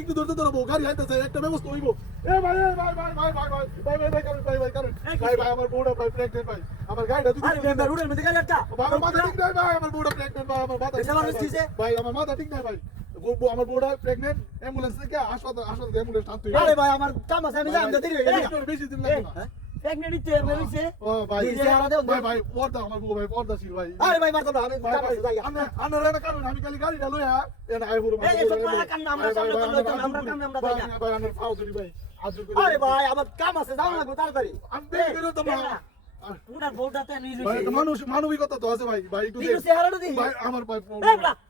একটু ধরতে ধরবো গাড়ি হাইতেছে একটা ব্যবস্থা হইব। এ ভাই ভাই ভাই ভাই ভাই ভাই ভাই ভাই ভাই ভাই ভাই ভাই কারণ। ভাই ভাই আমার বউটা ভাই প্রেগনেন্ট ভাই। আমার গাড়িটা যদি আরে মেম্বার রুডের মধ্যে গেল একটা ভাই আমার মাথা ঠিক নাই ভাই আমার বউটা প্রেগনেন্ট ভাই আমার মাথা নাই, মানুষ ভাই। ভাই আমার মাথা ঠিক নাই ভাই। বউ- বউ- আমার বউটা প্রেগনেন্ট অ্যাম্বুলেন্স থেকে হাসপাতাল হাসপাতাল অ্যাম্বুলেন্স আনতে আরে ভাই আমার কাম আছে আমি যাই আমি দেরি হয়ে গেছে। একটু বেশি দিন লাগবে না। প্রেগনেন্ট ইচ্ছে মেরিছে ও ভাই এই চেহারা দেও, ভাই ভাই পর্দা আমার বউ ভাই পর্দাশীল ভাই। আরে ভাই মারতো না আমি ভাই, কাম ভাই, আছে যাই আমরা- আমরা রেনা কারণ আমি খালি গাড়িটা লইয়া, এনে আই পুরো এই যে সব করা কান্না, আমরা ভাই, ভাই, সামনে তো লইতাম, আমরা আমরা আমরা যাই না। ভাই, আমরা ফাও ধরি ভাই, আরে ভাই আমার কাম আছে যাও লাগবে তাড়াতাড়ি। আমি বেশি করে তো এই, পুরা বউটাতে নিয়ে ভাই, মানুষ মানবিকতা তো আছে ভাই। ভাই একটু একটু চেহারাটা দিই ভাই আমার ভাই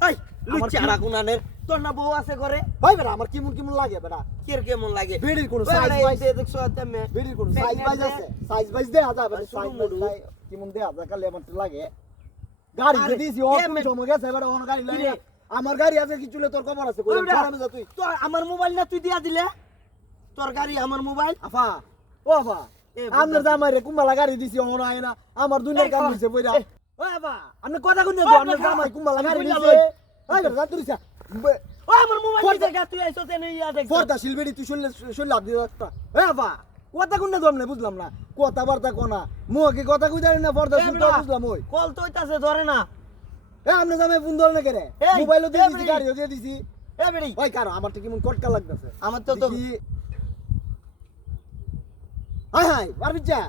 এই লুচ্চা কি- রাগুনানের তোর না বউ আছে ঘরে? ভাই বেটা আমার কেমন কেমন লাগে বেটা কের কেমন লাগে? বেড়ির কোন বেড়া সাইজ এই বাইজ যে দেখছ তেমে বেড়ির কোন সাইজ Pregnant বাইজ এ- আছে সাইজ বাইজ দে হাজার বেটা আর শুরু সাইজ বাইজ কেমন দে হাজার কালে আমার লাগে। গাড়ি দিছি ও তুমি মে- গেছে বেটা ওন গাড়ি লাগে আমার গাড়ি আছে কি চুলে তোর খবর আছে কই? ওই যা তুই। তো আমার মোবাইল না তুই দিয়া দিলে? তোর গাড়ি আমার মোবাইল আফা ও আফা। এ, আমনের রে কুম্বালা গাড়ি দিছি ওন আয় না। আমার দুনিয়ার এই, কাম ও, বইরা। এ, ও কথা জামাই কুম্বালা গাড়ি দিছে। বেটা ও আমার মোবাইল দিছে গা তুই আইছো তেনে ইয়া দেখ পর্দা শিলবেড়ি তুই শুনলে শুনলে আপনি একটা। এ বাবা কথা কোন না দমনে বুঝলাম না। কথা বার্তা কোনা মুখে কথা কই জানি না? পর্দা শুনতে বুঝলাম ওই। কল তো হইতাছে ধরে না। এ আপনি জামে ফোন ধরে না কেরে মোবাইলও দিয়ে দিছি গাড়িও দিয়ে দিছি। এ বেড়ি। ওই কারও আমার তো কেমন কটকা লাগতেছে। আমার তো তো হাই হাই হ্যাঁ।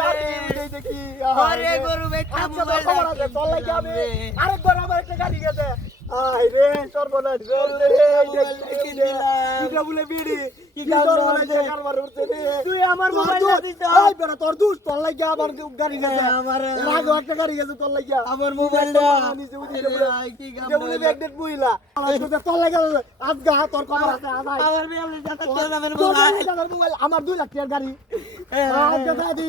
দেখি আরে গরু বেটা আচ্ছা, মোবাইল আছে চলাই যাবে আরে গরু আমার একটা গাড়ি গেছে। আই রে সর্বনাশ গরু রে কি দিলাম। কি বলে বিড়ি কি সর্বনাশ কারবার উঠছে রে। তুই আমার মোবাইল আই বেটা তোর দুষ। লাগি গাড়ি গেছে। আমার একটা গাড়ি গেছে লাগি। আমার বলে কি বুইলা লাগি তোর কবর আছে আদাই আমার মোবাইল আমার 2 লাখ টাকার গাড়ি। আজকে দাদি